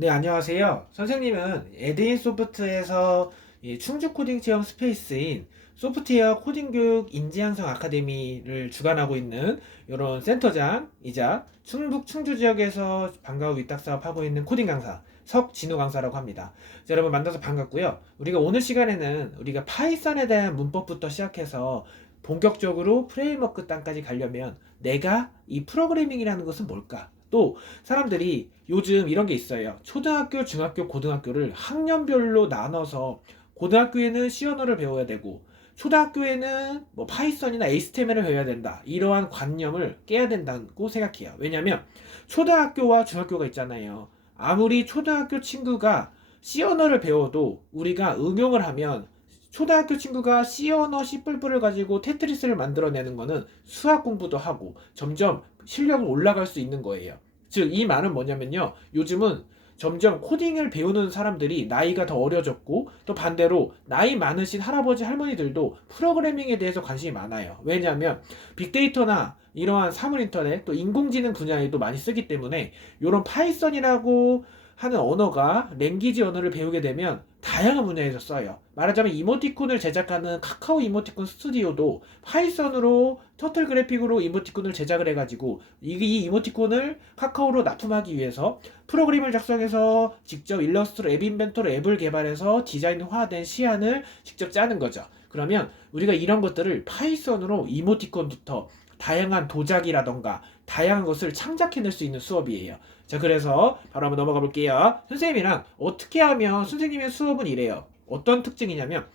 네, 안녕하세요. 선생님은 에드인 소프트에서 이 충주 코딩 체험 스페이스인 소프트웨어 코딩 교육 인지향성 아카데미를 주관하고 있는 이런 센터장이자 충북 충주 지역에서 방과 후 위탁 사업하고 있는 코딩 강사 석진우 강사라고 합니다. 자, 여러분 만나서 반갑고요. 우리가 오늘 시간에는 우리가 파이썬에 대한 문법부터 시작해서 본격적으로 프레임워크 단까지 가려면 내가 이 프로그래밍이라는 것은 뭘까? 또 사람들이 요즘 이런 게 있어요. 초등학교, 중학교, 고등학교를 학년별로 나눠서 고등학교에는 C 언어를 배워야 되고 초등학교에는 뭐 파이썬이나 HTML을 배워야 된다. 이러한 관념을 깨야 된다고 생각해요. 왜냐면 초등학교와 중학교가 있잖아요. 아무리 초등학교 친구가 C 언어를 배워도 우리가 응용을 하면 초등학교 친구가 C 언어 C++을 가지고 테트리스를 만들어내는 거는 수학 공부도 하고 점점 실력을 올라갈 수 있는 거예요. 즉, 이 말은 뭐냐면요. 요즘은 점점 코딩을 배우는 사람들이 나이가 더 어려졌고 또 반대로 나이 많으신 할아버지 할머니들도 프로그래밍에 대해서 관심이 많아요. 왜냐하면 빅데이터나 이러한 사물인터넷 또 인공지능 분야에도 많이 쓰기 때문에 이런 파이썬이라고 하는 언어가 랭귀지 언어를 배우게 되면 다양한 분야에서 써요. 말하자면 이모티콘을 제작하는 카카오 이모티콘 스튜디오도 파이썬으로 터틀 그래픽으로 이모티콘을 제작을 해가지고 이 이모티콘을 카카오로 납품하기 위해서 프로그램을 작성해서 직접 일러스트로 앱 인벤터로 앱을 개발해서 디자인화된 시안을 직접 짜는 거죠. 그러면 우리가 이런 것들을 파이썬으로 이모티콘부터 다양한 도자기라던가 다양한 것을 창작해낼 수 있는 수업이에요. 자, 그래서 바로 한번 넘어가 볼게요. 선생님이랑 어떻게 하면 선생님의 수업은 이래요. 어떤 특징이냐면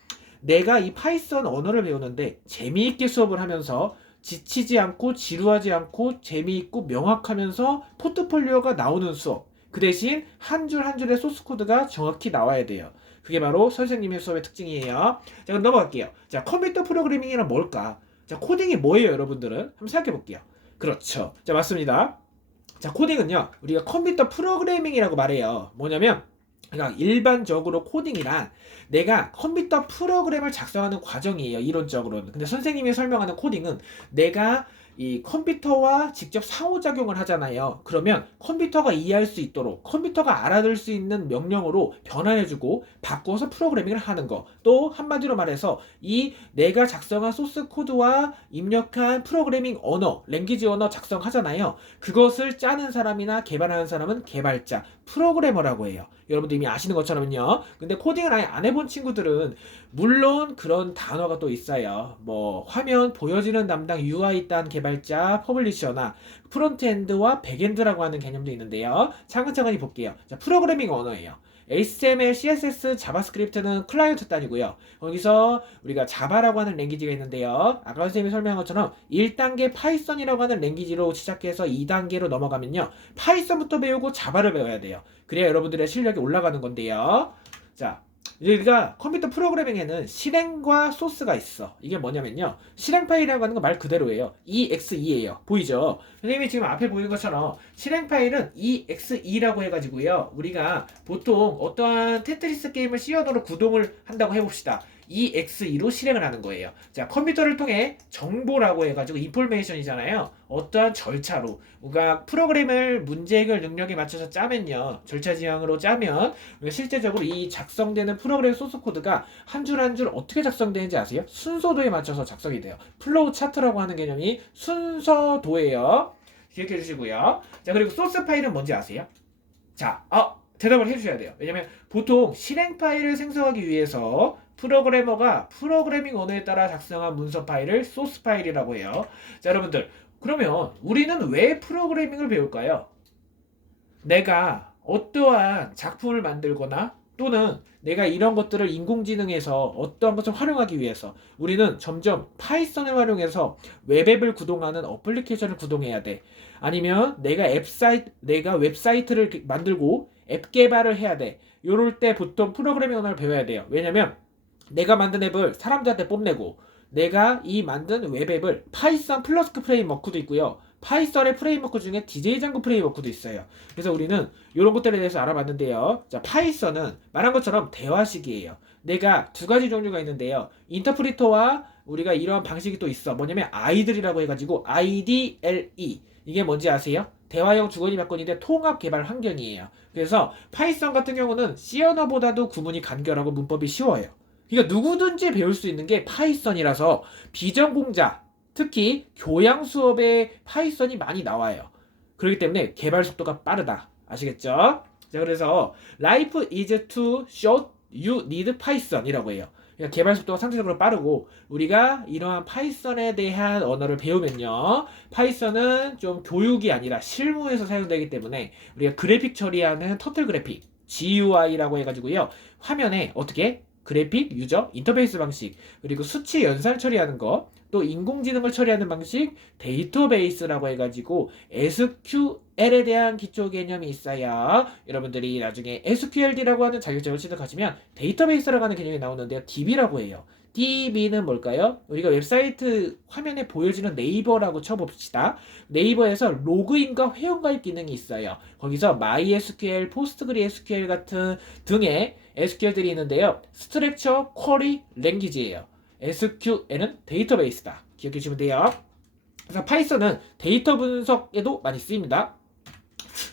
내가 이 파이썬 언어를 배우는데 재미있게 수업을 하면서 지치지 않고 지루하지 않고 재미있고 명확하면서 포트폴리오가 나오는 수업. 그 대신 한 줄 한 줄의 소스 코드가 정확히 나와야 돼요. 그게 바로 선생님의 수업의 특징이에요. 자, 그럼 넘어갈게요. 자, 컴퓨터 프로그래밍이란 뭘까? 자, 코딩이 뭐예요, 여러분들은? 한번 생각해 볼게요. 그렇죠. 자, 맞습니다. 자, 코딩은요, 우리가 컴퓨터 프로그래밍이라고 말해요. 뭐냐면, 그러니까 일반적으로 코딩이란 내가 컴퓨터 프로그램을 작성하는 과정이에요, 이론적으로는. 근데 선생님이 설명하는 코딩은 내가 이 컴퓨터와 직접 상호작용을 하잖아요. 그러면 컴퓨터가 이해할 수 있도록 컴퓨터가 알아들 수 있는 명령으로 변환해주고 바꿔서 프로그래밍을 하는 거. 또 한마디로 말해서 이 내가 작성한 소스 코드와 입력한 프로그래밍 언어, 랭귀지 언어 작성하잖아요. 그것을 짜는 사람이나 개발하는 사람은 개발자, 프로그래머라고 해요. 여러분들 이미 아시는 것처럼요. 근데 코딩을 아예 안 해본 친구들은 물론 그런 단어가 또 있어요. 뭐 화면 보여지는 담당 UI 단 개발자, 퍼블리셔나 프론트엔드와 백엔드라고 하는 개념도 있는데요. 차근차근히 볼게요. 자, 프로그래밍 언어예요. HTML, CSS, 자바스크립트는 클라이언트 단이고요. 거기서 우리가 자바라고 하는 랭귀지가 있는데요. 아까 선생님이 설명한 것처럼 1단계 파이썬이라고 하는 랭귀지로 시작해서 2단계로 넘어가면요. 파이썬부터 배우고 자바를 배워야 돼요. 그래야 여러분들의 실력이 올라가는 건데요. 자, 우리가 컴퓨터 프로그래밍에는 실행과 소스가 있어. 이게 뭐냐면요. 실행 파일이라고 하는 건 말 그대로예요. EXE예요. 보이죠? 선생님이 지금 앞에 보이는 것처럼 실행 파일은 EXE라고 해가지고요. 우리가 보통 어떠한 테트리스 게임을 C 언어로 구동을 한다고 해봅시다. EXE로 실행을 하는 거예요. 자, 컴퓨터를 통해 정보라고 해가지고 인포메이션이잖아요. 어떠한 절차로 우리가 프로그램을 문제 해결 능력에 맞춰서 짜면요. 절차 지향으로 짜면 실제적으로 이 작성되는 프로그램 소스 코드가 한 줄 한 줄 어떻게 작성되는지 아세요? 순서도에 맞춰서 작성이 돼요. 플로우 차트라고 하는 개념이 순서도예요. 기억해 주시고요. 자, 그리고 소스 파일은 뭔지 아세요? 자, 대답을 해주셔야 돼요. 왜냐면 보통 실행 파일을 생성하기 위해서 프로그래머가 프로그래밍 언어에 따라 작성한 문서 파일을 소스 파일이라고 해요. 자, 여러분들, 그러면 우리는 왜 프로그래밍을 배울까요? 내가 어떠한 작품을 만들거나 또는 내가 이런 것들을 인공지능에서 어떠한 것을 활용하기 위해서 우리는 점점 파이썬을 활용해서 웹앱을 구동하는 어플리케이션을 구동해야 돼. 아니면 내가 웹사이트를 만들고 앱 개발을 해야 돼. 요럴 때 보통 프로그래밍 언어를 배워야 돼요. 왜냐면 내가 만든 앱을 사람들한테 뽐내고 내가 이 만든 웹앱을 파이썬 플러스크 프레임워크도 있고요. 파이썬의 프레임워크 중에 DJ 장고 프레임워크도 있어요. 그래서 우리는 이런 것들에 대해서 알아봤는데요. 자, 파이썬은 말한 것처럼 대화식이에요. 내가 두 가지 종류가 있는데요. 인터프리터와 우리가 이러한 방식이 또 있어. 뭐냐면 아이들이라고 해가지고 IDLE. 이게 뭔지 아세요? 대화형 주거니 받거니인데 통합 개발 환경이에요. 그래서 파이썬 같은 경우는 C 언어보다도 구문이 간결하고 문법이 쉬워요. 그러니까 누구든지 배울 수 있는 게 파이썬이라서 비전공자, 특히 교양 수업에 파이썬이 많이 나와요. 그렇기 때문에 개발 속도가 빠르다. 아시겠죠? 자, 그래서 Life is too short, you need Python이라고 해요. 그러니까 개발 속도가 상대적으로 빠르고 우리가 이러한 파이썬에 대한 언어를 배우면요. 파이썬은 좀 교육이 아니라 실무에서 사용되기 때문에 우리가 그래픽 처리하는 터틀 그래픽, GUI라고 해가지고요. 화면에 어떻게 그래픽, 유저, 인터페이스 방식, 그리고 수치 연산 처리하는 거, 또 인공지능을 처리하는 방식, 데이터베이스라고 해가지고 SQL에 대한 기초 개념이 있어요. 여러분들이 나중에 SQLD라고 하는 자격증을 취득하시면 데이터베이스라고 하는 개념이 나오는데요. DB라고 해요. DB는 뭘까요? 우리가 웹사이트 화면에 보여지는 네이버라고 쳐봅시다. 네이버에서 로그인과 회원가입 기능이 있어요. 거기서 MySQL, PostgreSQL 같은 등의 SQL들이 있는데요. 스트럭처 쿼리 랭귀지예요. SQL은 데이터베이스다. 기억해 주시면 돼요. 그래서 파이썬은 데이터 분석에도 많이 쓰입니다.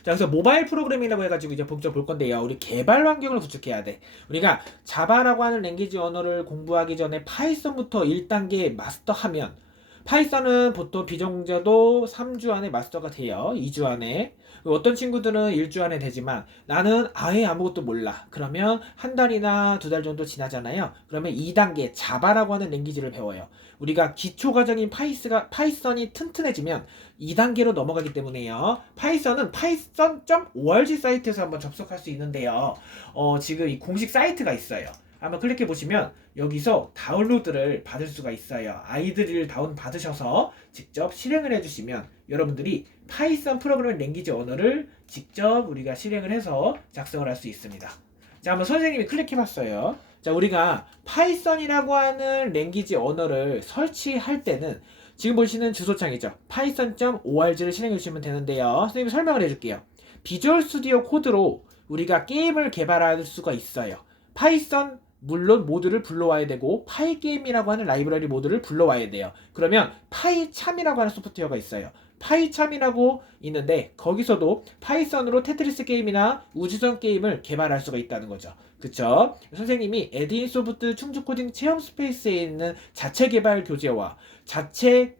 자, 그래서 모바일 프로그래밍이라고 해가지고 이제 본격 볼 건데요. 우리 개발 환경을 구축해야 돼. 우리가 자바라고 하는 랭귀지 언어를 공부하기 전에 파이썬부터 1단계 마스터하면 파이썬은 보통 비전공자도 3주 안에 마스터가 돼요. 2주 안에. 어떤 친구들은 1주 안에 되지만 나는 아예 아무것도 몰라. 그러면 한 달이나 2달 정도 지나잖아요. 그러면 2단계 자바라고 하는 랭귀지를 배워요. 우리가 기초 과정인 파이썬이 튼튼해지면 2단계로 넘어가기 때문에요. 파이썬은 python.org 사이트에서 한번 접속할 수 있는데요. 지금 이 공식 사이트가 있어요. 한번 클릭해 보시면 여기서 다운로드를 받을 수가 있어요. 아이들을 다운 받으셔서 직접 실행을 해주시면 여러분들이 파이썬 프로그래밍 랭귀지 언어를 직접 우리가 실행을 해서 작성을 할 수 있습니다. 자, 한번 선생님이 클릭해 봤어요. 자, 우리가 파이썬이라고 하는 랭귀지 언어를 설치할 때는 지금 보시는 주소창이죠. python.org를 실행해 주시면 되는데요. 선생님이 설명을 해줄게요. 비주얼 스튜디오 코드로 우리가 게임을 개발할 수가 있어요. 파이썬 물론 모드를 불러와야 되고 파이게임이라고 하는 라이브러리 모드를 불러와야 돼요. 그러면 파이참이라고 하는 소프트웨어가 있어요. 파이참이라고 있는데 거기서도 파이썬으로 테트리스 게임이나 우주선 게임을 개발할 수가 있다는 거죠. 그쵸? 선생님이 에드인소프트 충주코딩 체험 스페이스에 있는 자체 개발 교재와 자체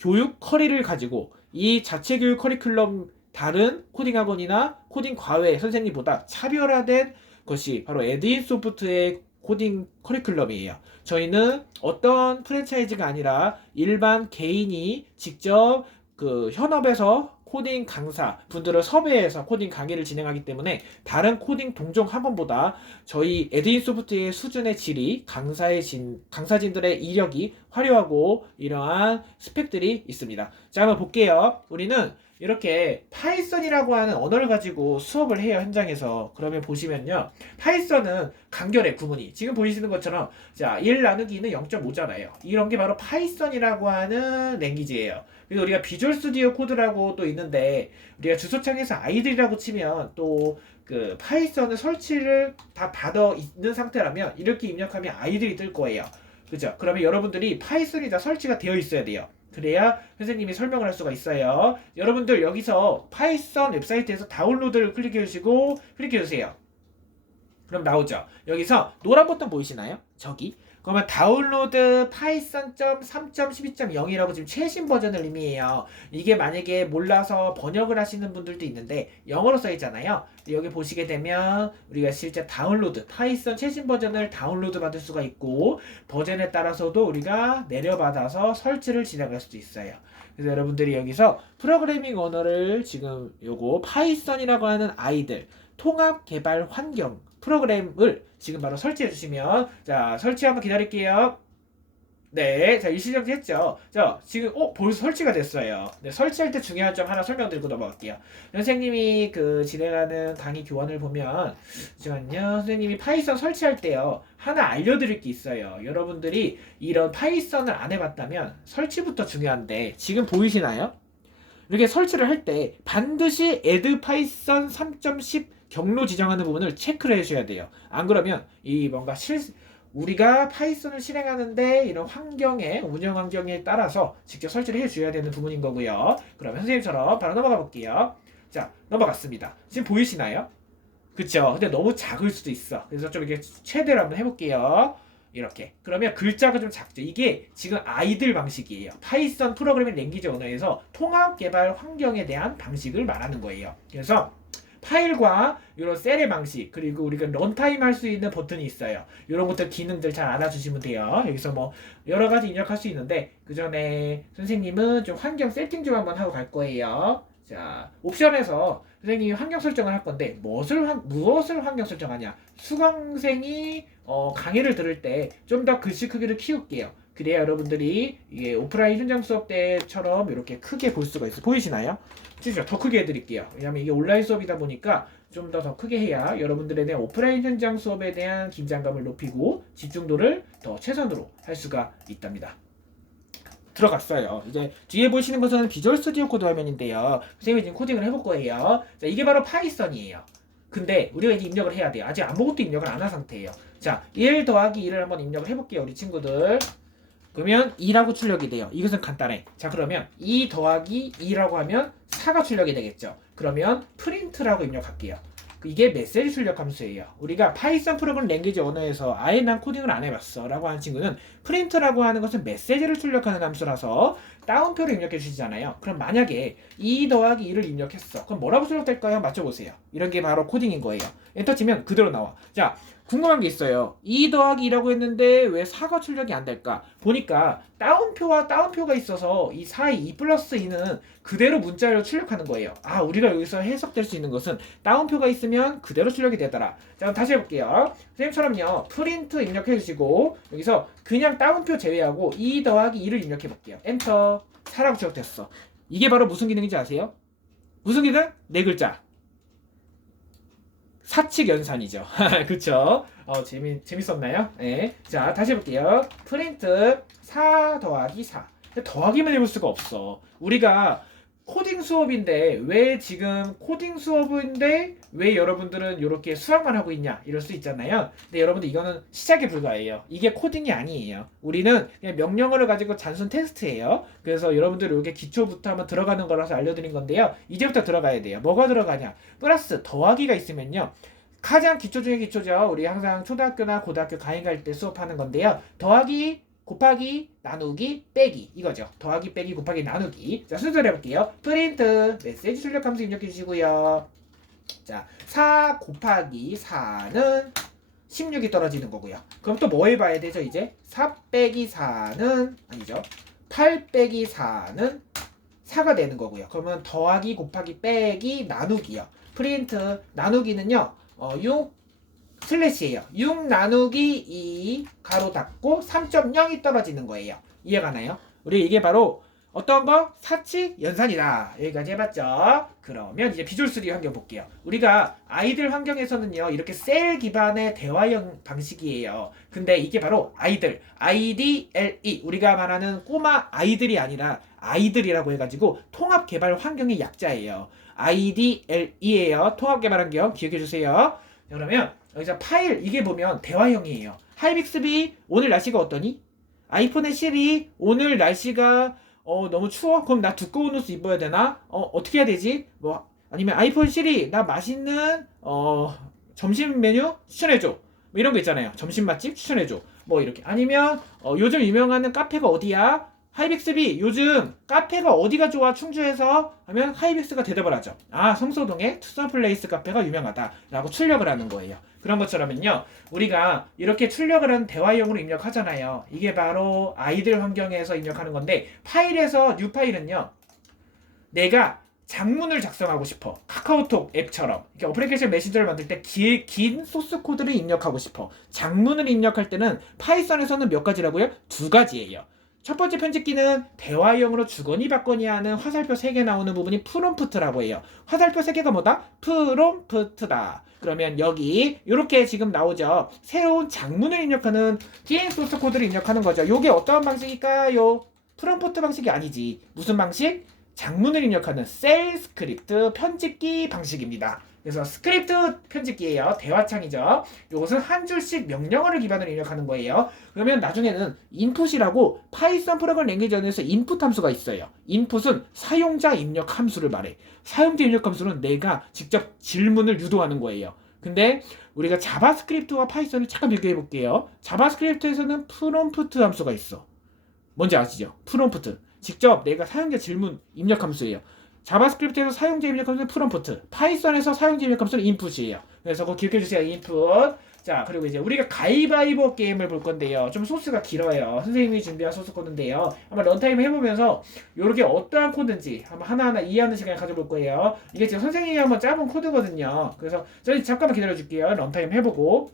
교육 커리를 가지고 이 자체 교육 커리큘럼 다른 코딩 학원이나 코딩 과외 선생님보다 차별화된 것이 바로 에드인소프트의 코딩 커리큘럼이에요. 저희는 어떤 프랜차이즈가 아니라 일반 개인이 직접 그 현업에서 코딩 강사 분들을 섭외해서 코딩 강의를 진행하기 때문에 다른 코딩 동종 학원보다 저희 에드인소프트의 수준의 질이 강사진들의 이력이 화려하고 이러한 스펙들이 있습니다. 자, 한번 볼게요. 우리는 이렇게 파이썬이라고 하는 언어를 가지고 수업을 해요, 현장에서. 그러면 보시면요. 파이썬은 간결해, 구문이. 지금 보이시는 것처럼, 자, 1 나누기 2는 0.5잖아요. 이런 게 바로 파이썬이라고 하는 랭귀지예요. 그리고 우리가 비주얼 스튜디오 코드라고 또 있는데, 우리가 주소창에서 아이들이라고 치면 또 그 파이썬을 설치를 다 받아 있는 상태라면 이렇게 입력하면 아이들이 뜰 거예요. 그죠? 그러면 여러분들이 파이썬이 다 설치가 되어 있어야 돼요. 그래야 선생님이 설명을 할 수가 있어요. 여러분들 여기서 파이썬 웹사이트에서 다운로드를 클릭해 주시고 클릭해 주세요. 그럼 나오죠. 여기서 노란 버튼 보이시나요? 저기. 그러면 다운로드 python.3.12.0이라고 지금 최신 버전을 의미해요. 이게 만약에 몰라서 번역을 하시는 분들도 있는데 영어로 써 있잖아요. 여기 보시게 되면 우리가 실제 다운로드 파이썬 최신 버전을 다운로드 받을 수가 있고 버전에 따라서도 우리가 내려받아서 설치를 진행할 수도 있어요. 그래서 여러분들이 여기서 프로그래밍 언어를 지금 요거 파이썬이라고 하는 아이들 통합 개발 환경 프로그램을 지금 바로 설치해 주시면 자 설치 한번 기다릴게요. 네, 자 일시정지 했죠. 자 지금 벌써 설치가 됐어요. 네, 설치할 때 중요한 점 하나 설명드리고 넘어갈게요. 선생님이 그 진행하는 강의 교환을 보면 잠시만요. 선생님이 파이썬 설치할 때요 하나 알려드릴 게 있어요. 여러분들이 이런 파이썬을 안 해봤다면 설치부터 중요한데 지금 보이시나요? 이렇게 설치를 할 때 반드시 add python 3.10 경로 지정하는 부분을 체크를 해주셔야 돼요. 안 그러면 이 뭔가 우리가 파이썬을 실행하는데 이런 환경에 운영 환경에 따라서 직접 설치를 해줘야 되는 부분인 거고요. 그러면 선생님처럼 바로 넘어가 볼게요. 자, 넘어갔습니다. 지금 보이시나요? 그쵸? 근데 너무 작을 수도 있어. 그래서 좀 이렇게 최대로 한번 해볼게요. 이렇게. 그러면 글자가 좀 작죠. 이게 지금 아이들 방식이에요. 파이썬 프로그래밍 랭귀지 언어에서 통합 개발 환경에 대한 방식을 말하는 거예요. 그래서 파일과 이런 셀의 방식, 그리고 우리가 런타임 할 수 있는 버튼이 있어요. 이런 것들 기능들 잘 알아주시면 돼요. 여기서 뭐 여러 가지 입력할 수 있는데 그 전에 선생님은 좀 환경 세팅 좀 한번 하고 갈 거예요. 자, 옵션에서 선생님이 환경 설정을 할 건데 무엇을 환경 설정하냐? 수강생이 강의를 들을 때 좀 더 글씨 크기를 키울게요. 그래야 여러분들이 이게 오프라인 현장 수업 때처럼 이렇게 크게 볼 수가 있어요. 보이시나요? 진짜 더 크게 해드릴게요. 왜냐면 이게 온라인 수업이다 보니까 좀 더 크게 해야 여러분들에 대한 오프라인 현장 수업에 대한 긴장감을 높이고 집중도를 더 최선으로 할 수가 있답니다. 들어갔어요. 이제 뒤에 보시는 것은 비주얼 스튜디오 코드 화면인데요. 선생님이 지금 코딩을 해볼 거예요. 자, 이게 바로 파이썬이에요. 근데 우리가 이제 입력을 해야 돼요. 아직 아무것도 입력을 안 한 상태예요. 자, 1 더하기 2를 한번 입력을 해볼게요. 우리 친구들. 그러면 2라고 출력이 돼요. 이것은 간단해. 자, 그러면 2 더하기 2라고 하면 4가 출력이 되겠죠. 그러면 프린트라고 입력할게요. 이게 메시지 출력 함수예요. 우리가 파이썬 프로그램 랭귀지 언어에서 아예 난 코딩을 안 해봤어 라고 하는 친구는 프린트라고 하는 것은 메시지를 출력하는 함수라서 다운표를 입력해 주시잖아요. 그럼 만약에 2 더하기 2를 입력했어. 그럼 뭐라고 출력될까요? 맞춰보세요. 이런 게 바로 코딩인 거예요. 엔터 치면 그대로 나와. 자, 궁금한 게 있어요. 2 더하기 2라고 했는데 왜 4가 출력이 안 될까? 보니까 다운표와 다운표가 있어서 이 사이 2 플러스 2는 그대로 문자로 출력하는 거예요. 아, 우리가 여기서 해석될 수 있는 것은 다운표가 있으면 그대로 출력이 되더라. 자, 그럼 다시 해볼게요. 선생님처럼요. 프린트 입력해 주시고 여기서 그냥 다운표 제외하고 2 더하기 2를 입력해 볼게요. 엔터. 4라고 출력됐어. 이게 바로 무슨 기능인지 아세요? 무슨 기능? 네 글자. 사칙 연산이죠. 그쵸? 재밌었나요? 네. 자, 다시 해볼게요. 프린트 4 더하기 4. 더하기만 해볼 수가 없어. 우리가 코딩 수업인데 왜 지금 코딩 수업인데 왜 여러분들은 이렇게 수학만 하고 있냐 이럴 수 있잖아요. 근데 여러분들 이거는 시작에 불과해요. 이게 코딩이 아니에요. 우리는 그냥 명령어를 가지고 단순 테스트예요. 그래서 여러분들 이게 기초부터 한번 들어가는 거라서 알려드린 건데요. 이제부터 들어가야 돼요. 뭐가 들어가냐? 플러스 더하기가 있으면요. 가장 기초 중에 기초죠. 우리 항상 초등학교나 고등학교 강의 갈 때 수업하는 건데요. 더하기 곱하기 나누기 빼기 이거죠. 더하기 빼기 곱하기 나누기. 자, 순서를 해볼게요. 프린트 메시지 출력 함수 입력해 주시고요. 자, 4 곱하기 4는 16이 떨어지는 거고요. 그럼 또 뭐 해봐야 되죠? 이제 4 빼기 4는 아니죠. 8 빼기 4는 4가 되는 거고요. 그러면 더하기 곱하기 빼기 나누기요. 프린트 나누기는요. 6 슬래시예요. 6 나누기 2 가로 닫고 3.0이 떨어지는 거예요. 이해가나요? 우리 이게 바로 어떤 거? 사칙 연산이다. 여기까지 해봤죠? 그러면 이제 비주얼 스튜디오 환경 볼게요. 우리가 아이들 환경에서는요. 이렇게 셀 기반의 대화형 방식이에요. 근데 이게 바로 아이들, IDLE 우리가 말하는 꼬마 아이들이 아니라 아이들이라고 해가지고 통합 개발 환경의 약자예요. IDLE예요. 통합 개발 환경 기억해주세요. 그러면 여기서 파일 이게 보면 대화형이에요. 하이 빅스비 오늘 날씨가 어떠니? 아이폰의 시리 오늘 날씨가 너무 추워? 그럼 나 두꺼운 옷 입어야 되나? 어떻게 해야 되지? 뭐 아니면 아이폰 시리 나 맛있는 점심 메뉴 추천해줘. 뭐 이런 거 있잖아요. 점심 맛집 추천해줘. 뭐 이렇게 아니면 요즘 유명한 카페가 어디야? 하이빅스비 요즘 카페가 어디가 좋아 충주에서 하면 하이빅스가 대답을 하죠. 아, 성소동에 투썸플레이스 카페가 유명하다 라고 출력을 하는 거예요. 그런 것처럼은요 우리가 이렇게 출력을 하는 대화형으로 입력하잖아요. 이게 바로 아이들 환경에서 입력하는 건데 파일에서 뉴 파일은요 내가 장문을 작성하고 싶어. 카카오톡 앱처럼 이렇게 어플리케이션 메신저를 만들 때 긴 소스 코드를 입력하고 싶어. 장문을 입력할 때는 파이썬에서는 몇 가지라고요? 2가지예요. 첫 번째 편집기는 대화형으로 주거니 받거니 하는 화살표 3개 나오는 부분이 프롬프트라고 해요. 화살표 3개가 뭐다? 프롬프트다. 그러면 여기 이렇게 지금 나오죠. 새로운 장문을 입력하는 긴 소스 코드를 입력하는 거죠. 이게 어떠한 방식일까요? 프롬프트 방식이 아니지. 무슨 방식? 장문을 입력하는 셀 스크립트 편집기 방식입니다. 그래서 스크립트 편집기예요. 대화창이죠. 이것은 한 줄씩 명령어를 기반으로 입력하는 거예요. 그러면 나중에는 인풋이라고 파이썬 프로그래밍 랭귀지 안에서 인풋 함수가 있어요. 인풋은 사용자 입력 함수를 말해. 사용자 입력 함수는 내가 직접 질문을 유도하는 거예요. 근데 우리가 자바스크립트와 파이썬을 잠깐 비교해 볼게요. 자바스크립트에서는 프롬프트 함수가 있어. 뭔지 아시죠? 프롬프트. 직접 내가 사용자 질문 입력 함수예요. 자바스크립트에서 사용자 입력 함수는 프롬프트. 파이썬에서 사용자 입력 함수는 인풋이에요. 그래서 그거 기억해 주세요. 인풋. 자, 그리고 이제 우리가 가위바위보 게임을 볼 건데요. 좀 소스가 길어요. 선생님이 준비한 소스 코드인데요. 한번 런타임 해보면서 요렇게 어떠한 코드인지 한번 하나하나 이해하는 시간을 가져볼 거예요. 이게 지금 선생님이 한번 짜본 코드거든요. 그래서 저희 잠깐만 기다려 줄게요. 런타임 해보고.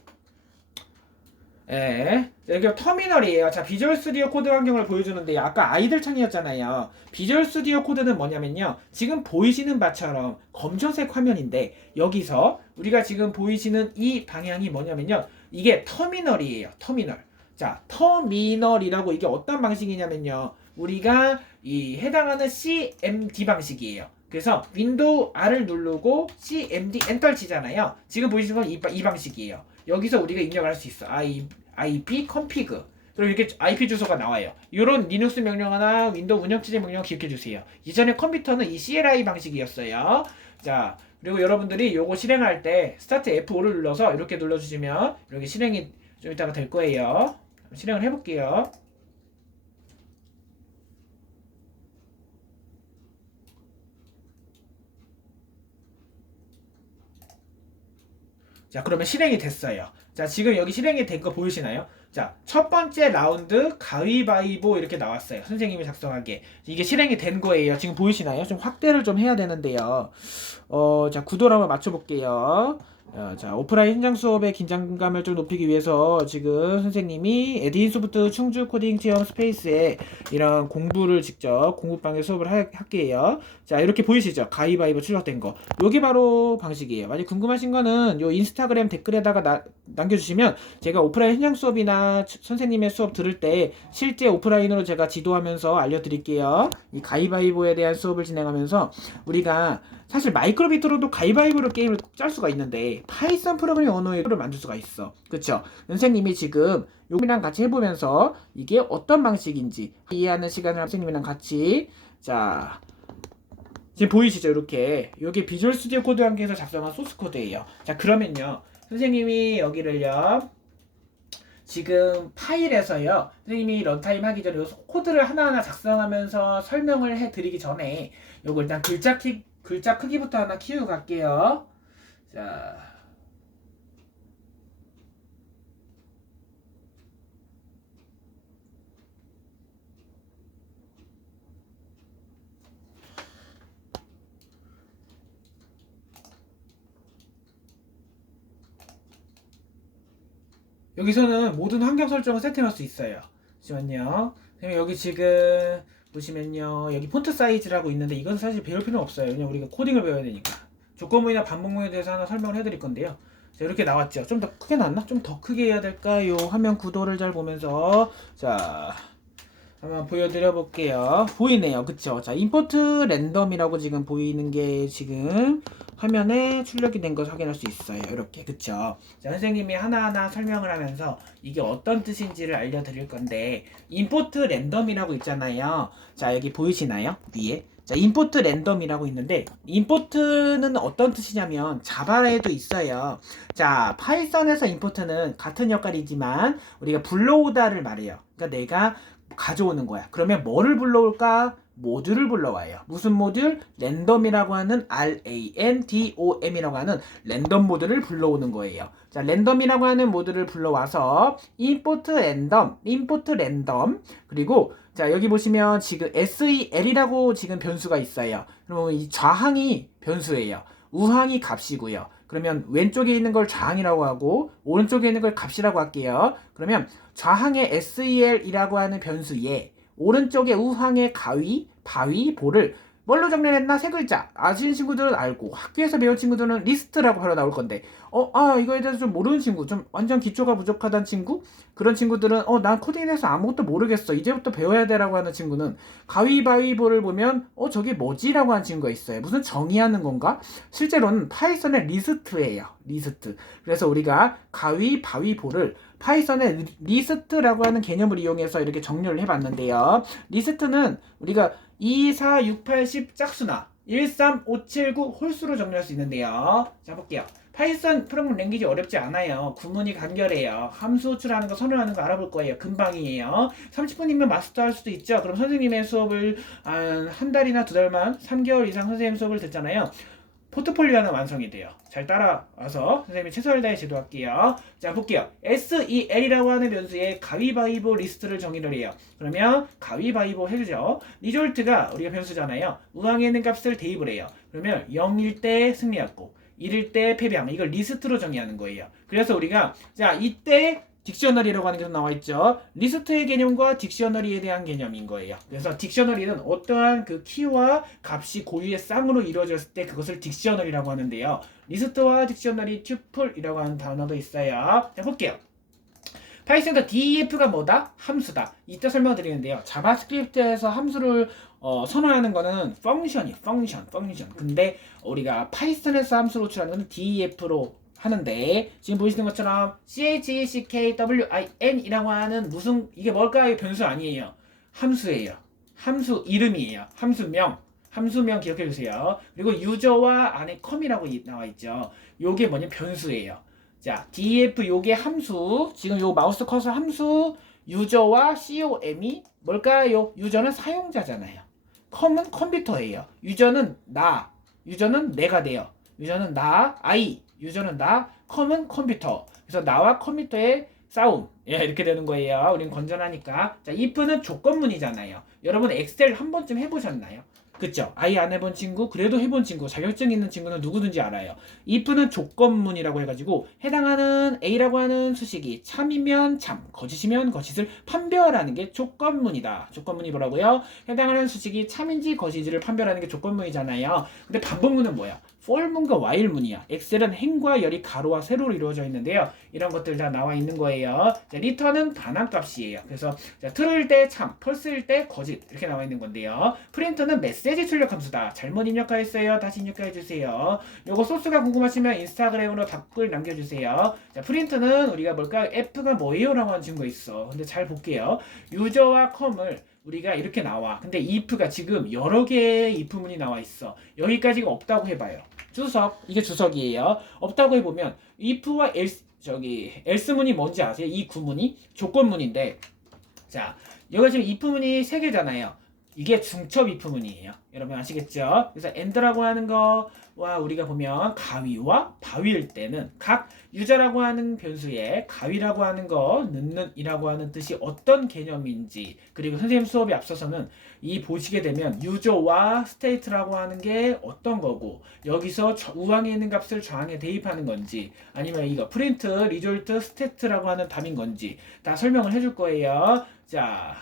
예. 여기 터미널이에요. 자, 비주얼 스튜디오 코드 환경을 보여주는데 아까 아이들 창이었잖아요. 비주얼 스튜디오 코드는 뭐냐면요. 지금 보이시는 바처럼 검정색 화면인데 여기서 우리가 지금 보이시는 이 방향이 뭐냐면요. 이게 터미널이에요. 터미널. 자, 터미널이라고 이게 어떤 방식이냐면요. 우리가 이 해당하는 CMD 방식이에요. 그래서 윈도우 R을 누르고 CMD 엔터 치잖아요. 지금 보이시는 건 이 방식이에요. 여기서 우리가 입력을 할 수 있어. IP config. 그리고 이렇게 IP 주소가 나와요. 이런 리눅스 명령어나 윈도우 운영체제 명령 기억해 주세요. 이전에 컴퓨터는 이 CLI 방식이었어요. 자, 그리고 여러분들이 요거 실행할 때 스타트 F5를 눌러서 이렇게 눌러주시면 이렇게 실행이 좀 이따가 될 거예요. 실행을 해볼게요. 자, 그러면 실행이 됐어요. 자, 지금 여기 실행이 된 거 보이시나요? 자, 첫 번째 라운드 가위바위보 이렇게 나왔어요. 선생님이 작성하게. 이게 실행이 된 거예요. 지금 보이시나요? 좀 확대를 좀 해야 되는데요. 자, 구도를 한번 맞춰볼게요. 자, 오프라인 현장 수업의 긴장감을 좀 높이기 위해서 지금 선생님이 에드인소프트 충주 코딩 체험 스페이스에 이런 공부를 직접 공부방에 수업을 할게요. 자, 이렇게 보이시죠? 가위바위보 출력된 거. 요게 바로 방식이에요. 만약 궁금하신 거는 요 인스타그램 댓글에다가 남겨주시면 제가 오프라인 현장 수업이나 선생님의 수업 들을 때 실제 오프라인으로 제가 지도하면서 알려드릴게요. 이 가위바위보에 대한 수업을 진행하면서 우리가 사실 마이크로비트로도 가위바위보로 게임을 짤 수가 있는데 파이썬 프로그래밍 언어를 만들 수가 있어. 그쵸? 선생님이 지금 요거랑 같이 해보면서 이게 어떤 방식인지 이해하는 시간을 선생님이랑 같이 자 지금 보이시죠? 이렇게 여기 비주얼 스튜디오 코드 환경에서 작성한 소스 코드예요. 자, 그러면요 선생님이 여기를요 지금 파일에서요 선생님이 런타임 하기 전에 코드를 하나하나 작성하면서 설명을 해드리기 전에 요거 일단 글자 크기부터 하나 키우고 갈게요. 자, 여기서는 모든 환경 설정을 세팅할 수 있어요. 잠시만요. 여기 지금 보시면요. 여기 폰트 사이즈라고 있는데 이건 사실 배울 필요는 없어요. 그냥 우리가 코딩을 배워야 되니까. 조건문이나 반복문에 대해서 하나 설명을 해드릴 건데요. 자, 이렇게 나왔죠. 좀 더 크게 나왔나? 좀 더 크게 해야 될까요? 화면 구도를 잘 보면서 자 한번 보여드려 볼게요. 보이네요. 그쵸? 자, 임포트 랜덤이라고 지금 보이는 게 지금 화면에 출력이 된 걸 확인할 수 있어요. 이렇게. 그쵸? 자, 선생님이 하나하나 설명을 하면서 이게 어떤 뜻인지를 알려드릴 건데 임포트 랜덤이라고 있잖아요. 자, 여기 보이시나요? 위에. 자, 임포트 랜덤이라고 있는데 임포트는 어떤 뜻이냐면 자바에도 있어요. 자, 파이썬에서 임포트는 같은 역할이지만 우리가 불러오다를 말해요. 그러니까 내가 가져오는 거야. 그러면 뭐를 불러올까? 모듈을 불러와요. 무슨 모듈? 랜덤이라고 하는 RANDOM이라고 하는 랜덤 모듈을 불러오는 거예요. 자, 랜덤이라고 하는 모듈을 불러와서 import 랜덤 그리고 자, 여기 보시면 지금 sel이라고 지금 변수가 있어요. 그러면 이 좌항이 변수예요. 우항이 값이고요. 그러면 왼쪽에 있는 걸 좌항이라고 하고 오른쪽에 있는 걸 값이라고 할게요. 그러면 좌항의 sel이라고 하는 변수에 오른쪽에 우항의 바위, 보를 뭘로 정렬했나? 세 글자. 아시는 친구들은 알고 학교에서 배운 친구들은 리스트라고 바로 나올 건데 이거에 대해서 좀 모르는 친구, 좀 완전 기초가 부족하다는 친구, 그런 친구들은 난 코딩에 대해서 아무것도 모르겠어, 이제부터 배워야 돼라고 하는 친구는 가위바위보를 보면 저게 뭐지라고 하는 친구가 있어요. 무슨 정의하는 건가? 실제로는 파이썬의 리스트예요. 리스트. 그래서 우리가 가위바위보를 파이썬의 리스트라고 하는 개념을 이용해서 이렇게 정렬을 해봤는데요. 리스트는 우리가 2, 4, 6, 8, 10 짝수나 1, 3, 5, 7, 9 홀수로 정리할 수 있는데요. 자, 볼게요. 파이썬 프로그래밍 랭귀지 어렵지 않아요. 구문이 간결해요. 함수 호출하는 거, 선언하는 거 알아볼 거예요. 금방이에요. 30분이면 마스터할 수도 있죠. 그럼 선생님의 수업을 한 달이나 두 달만 3개월 이상 선생님 수업을 듣잖아요. 포트폴리오 하나 완성이 돼요. 잘 따라와서 선생님이 최선을 다해 지도할게요. 자, 볼게요. SEL이라고 하는 변수에 가위바위보 리스트를 정의를 해요. 그러면 가위바위보 해주죠. 리졸트가 우리가 변수잖아요. 우항에 있는 값을 대입을 해요. 그러면 0일 때 승리하고 1일 때 패배함. 이걸 리스트로 정의하는 거예요. 그래서 우리가 자, 이때 딕셔너리라고 하는 게 나와 있죠. 리스트의 개념과 딕셔너리에 대한 개념인 거예요. 그래서 딕셔너리는 어떠한 그 키와 값이 고유의 쌍으로 이루어졌을 때 그것을 딕셔너리라고 하는데요. 리스트와 딕셔너리, 튜플이라고 하는 단어도 있어요. 자, 볼게요. 파이썬에서 def가 뭐다? 함수다. 이때 설명드리는데요. 자바스크립트에서 함수를 선언하는 거는 펑션. 근데 우리가 파이썬에서 함수를 호출하는 건 def로 하는데 지금 보시는 것처럼 CHECKWIN 이라고 하는 무슨 이게 뭘까요? 변수 아니에요. 함수예요. 함수 이름이에요. 함수명 기억해 주세요. 그리고 유저와 안에 컴이라고 나와 있죠. 요게 뭐냐면 변수예요. 자, def 요게 함수. 지금 요 마우스 커서 함수 유저와 com이 뭘까요? 유저는 사용자잖아요. 컴은 컴퓨터예요. 유저는 유저는 내가 돼요. 유저는 유저는 컴은 컴퓨터. 그래서 나와 컴퓨터의 싸움. 이렇게 되는 거예요. 우린 건전하니까. 자, if는 조건문이잖아요. 여러분 엑셀 한 번쯤 해보셨나요? 그쵸? 아예 안 해본 친구, 그래도 해본 친구, 자격증 있는 친구는 누구든지 알아요. if는 조건문이라고 해가지고 해당하는 A라고 하는 수식이 참이면 참, 거짓이면 거짓을 판별하는 게 조건문이다. 조건문이 뭐라고요? 해당하는 수식이 참인지 거짓인지를 판별하는 게 조건문이잖아요. 근데 반복문은 뭐야? for문과 while문이야. 엑셀은 행과 열이 가로와 세로로 이루어져 있는데요. 이런 것들 다 나와 있는 거예요. 자, return은 반환값이에요. 그래서 true일 때 참, false일 때 거짓 이렇게 나와 있는 건데요. print는 메시지 출력 함수다. 잘못 입력하였어요. 다시 입력해 주세요. 요거 소스가 궁금하시면 인스타그램으로 답글 남겨주세요. 자, print는 우리가 뭘까? f가 뭐예요? 라고 하는 친구가 있어. 근데 잘 볼게요. 유저와 컴을 우리가 이렇게 나와. 근데 if가 지금 여러 개의 if문이 나와 있어. 여기까지가 없다고 해봐요. 이게 주석이에요. 없다고 해보면 if와 else문이 뭔지 아세요? 이 구문이 조건문인데, 자, 여기 지금 if문이 3개잖아요. 이게 중첩 if문이에요. 여러분 아시겠죠? 그래서 and라고 하는 거와 우리가 보면 가위와 바위일 때는 각 유저라고 하는 변수에 가위라고 하는 거, 넣는 이라고 하는 뜻이 어떤 개념인지, 그리고 선생님 수업에 앞서서는 이 보시게 되면 유저와 state라고 하는 게 어떤 거고, 여기서 우항에 있는 값을 좌항에 대입하는 건지, 아니면 이거 print, result, state라고 하는 답인 건지 다 설명을 해줄 거예요. 자,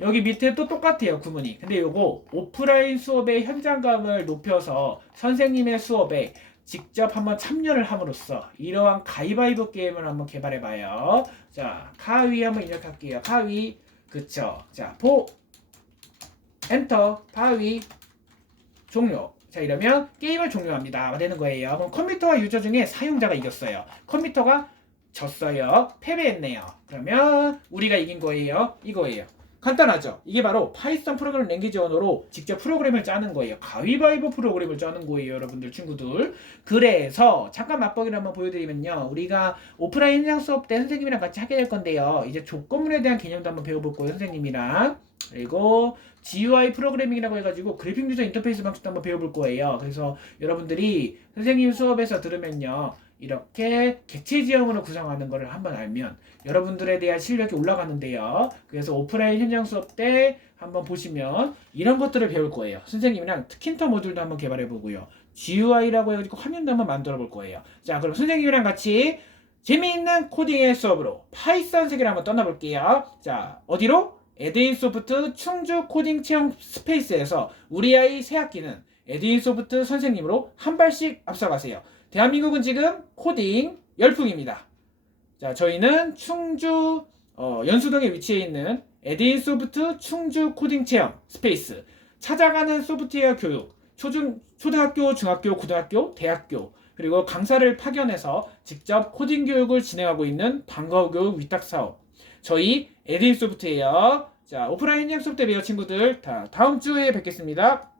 여기 밑에 또 똑같아요, 구문이. 근데 요거 오프라인 수업의 현장감을 높여서 선생님의 수업에 직접 한번 참여를 함으로써 이러한 가위바위보 게임을 한번 개발해봐요. 자, 가위 한번 입력할게요. 가위, 그쵸. 자, 엔터, 바위, 종료. 자, 이러면 게임을 종료합니다. 되는 거예요. 그럼 컴퓨터와 유저 중에 사용자가 이겼어요. 컴퓨터가 졌어요. 패배했네요. 그러면 우리가 이긴 거예요. 이거예요. 간단하죠? 이게 바로 파이썬 프로그래밍 랭귀지 언어로 직접 프로그램을 짜는 거예요. 가위바위보 프로그램을 짜는 거예요, 여러분들 친구들. 그래서 잠깐 맛보기를 한번 보여드리면요. 우리가 오프라인 현장 수업 때 선생님이랑 같이 하게 될 건데요. 이제 조건문에 대한 개념도 한번 배워볼 거예요, 선생님이랑. 그리고 GUI 프로그래밍이라고 해가지고 그래픽 유저 인터페이스 방식도 한번 배워볼 거예요. 그래서 여러분들이 선생님 수업에서 들으면요, 이렇게 객체 지형으로 구성하는 것을 한번 알면 여러분들에 대한 실력이 올라가는데요. 그래서 오프라인 현장 수업 때 한번 보시면 이런 것들을 배울 거예요. 선생님이랑 킨터 모듈도 한번 개발해 보고요. GUI라고 해가지고 화면도 한번 만들어 볼 거예요. 자, 그럼 선생님이랑 같이 재미있는 코딩의 수업으로 파이썬 세계를 한번 떠나볼게요. 자, 어디로? 에드인소프트 충주 코딩 체험 스페이스에서 우리 아이 새학기는 에드인소프트 선생님으로 한 발씩 앞서가세요. 대한민국은 지금 코딩 열풍입니다. 자, 저희는 충주 연수동에 위치해 있는 에드인소프트 충주 코딩 체험 스페이스, 찾아가는 소프트웨어 교육, 초등학교, 중학교, 고등학교, 대학교, 그리고 강사를 파견해서 직접 코딩 교육을 진행하고 있는 방과후 교육 위탁 사업. 저희 에드인소프트예요. 자, 오프라인 수업 때 봬요 친구들. 다음 주에 뵙겠습니다.